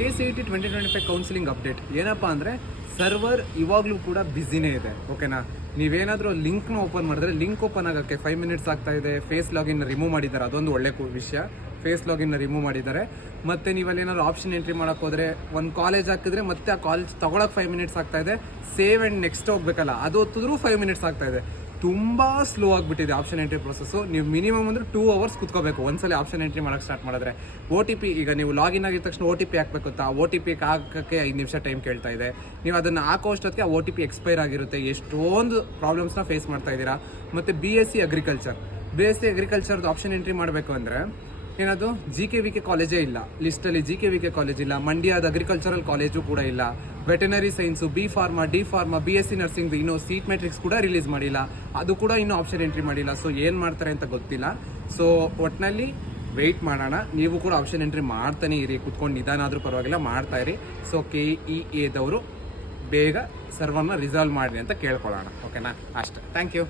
KCET 2025 counselling update ಏನಪ್ಪ ಅಂದರೆ server ಇವಾಗಲೂ ಕೂಡ ಬ್ಯುಸಿನೇ ಇದೆ. ಓಕೆನಾ, ನೀವೇನಾದರೂ ಲಿಂಕ್ನ ಓಪನ್ ಮಾಡಿದ್ರೆ ಲಿಂಕ್ ಓಪನ್ ಆಗೋಕ್ಕೆ 5 ಮಿನಿಟ್ಸ್ ಆಗ್ತಾ ಇದೆ. ಫೇಸ್ ಲಾಗಿನ್ ರಿಮೂವ್ ಮಾಡಿದ್ದಾರೆ, ಅದೊಂದು ಒಳ್ಳೆ ವಿಷಯ. ಫೇಸ್ ಲಾಗಿನ್ ರಿಮೂವ್ ಮಾಡಿದ್ದಾರೆ. ಮತ್ತು ನೀವಲ್ಲಿ ಏನಾದ್ರು ಆಪ್ಷನ್ ಎಂಟ್ರಿ ಮಾಡೋಕ್ಕೆ ಹೋದರೆ ಒಂದು ಕಾಲೇಜ್ ಹಾಕಿದ್ರೆ ಮತ್ತೆ ಆ ಕಾಲೇಜ್ ತೊಗೊಳಕ್ಕೆ 5 ಮಿನಿಟ್ಸ್ ಆಗ್ತಾ ಇದೆ. ಸೇವ್ ಆ್ಯಂಡ್ ನೆಕ್ಸ್ಟ್ ಹೋಗ್ಬೇಕಲ್ಲ, ಅದು ಹೊತ್ತಿದ್ರೂ 5 ಮಿನಿಟ್ಸ್ ಆಗ್ತಾ ಇದೆ. ತುಂಬ ಸ್ಲೋ ಆಗಿಬಿಟ್ಟಿದೆ ಆಪ್ಷನ್ ಎಂಟ್ರಿ ಪ್ರೊಸೆಸ್ಸು. ನೀವು ಮಿನಿಮಮ್ ಅಂದರೆ 2 ಅವರ್ಸ್ ಕುತ್ಕೋಬೇಕು ಒಂದ್ಸಲ ಆಪ್ಷನ್ ಎಂಟ್ರಿ ಮಾಡೋಕ್ಕೆ ಸ್ಟಾರ್ಟ್ ಮಾಡಿದ್ರೆ. OTP ಈಗ ನೀವು ಲಾಗಿನ್ ಆಗಿದ ತಕ್ಷಣ OTP ಹಾಕಬೇಕು ಅಂತ, OTP ಹಾಕೋಕ್ಕೆ 5 ನಿಮಿಷ ಟೈಮ್ ಕೇಳ್ತಾ ಇದೆ. ನೀವು ಅದನ್ನು ಹಾಕೋ ಅಷ್ಟೊತ್ತಿಗೆ ಆ OTP ಎಕ್ಸ್ಪೈರ್ ಆಗಿರುತ್ತೆ. ಎಷ್ಟೊಂದು ಪ್ರಾಬ್ಲಮ್ಸ್ನ ಫೇಸ್ ಮಾಡ್ತಾ ಇದ್ದೀರಾ. ಮತ್ತು BSc ಅಗ್ರಿಕಲ್ಚರ್ದು ಆಪ್ಷನ್ ಎಂಟ್ರಿ ಮಾಡಬೇಕು ಅಂದರೆ ಏನದು GKVK ಕಾಲೇಜೇ ಇಲ್ಲ ಲಿಸ್ಟಲ್ಲಿ. GKVK ಕಾಲೇಜ್ ಇಲ್ಲ, ಮಂಡ್ಯದ ಅಗ್ರಿಕಲ್ಚರಲ್ ಕಾಲೇಜು ಕೂಡ ಇಲ್ಲ, veterinary science, B pharma, D pharma, BSc ನರ್ಸಿಂಗ್ದು ಇನ್ನೂ ಸೀಟ್ ಮೆಟ್ರಿಕ್ಸ್ ಕೂಡ ರಿಲೀಸ್ ಮಾಡಿಲ್ಲ, ಅದು ಕೂಡ ಇನ್ನೂ ಆಪ್ಷನ್ ಎಂಟ್ರಿ ಮಾಡಿಲ್ಲ. ಸೊ ಏನು ಮಾಡ್ತಾರೆ ಅಂತ ಗೊತ್ತಿಲ್ಲ. ಸೊ ಒಟ್ಟಿನಲ್ಲಿ ವೆಯ್ಟ್ ಮಾಡೋಣ. ನೀವು ಕೂಡ ಆಪ್ಷನ್ ಎಂಟ್ರಿ ಮಾಡ್ತಾನೆ ಇರಿ, ಕುತ್ಕೊಂಡು ನಿಧಾನ ಆದರೂ ಪರವಾಗಿಲ್ಲ, ಮಾಡ್ತಾ ಇರಿ. ಸೊ KEA ದವರು ಬೇಗ ಸರ್ವರ್ನ ರಿಸಾಲ್ವ್ ಮಾಡಿ ಅಂತ ಕೇಳ್ಕೊಳ್ಳೋಣ. ಓಕೆನಾ, ಅಷ್ಟೇ. Thank you.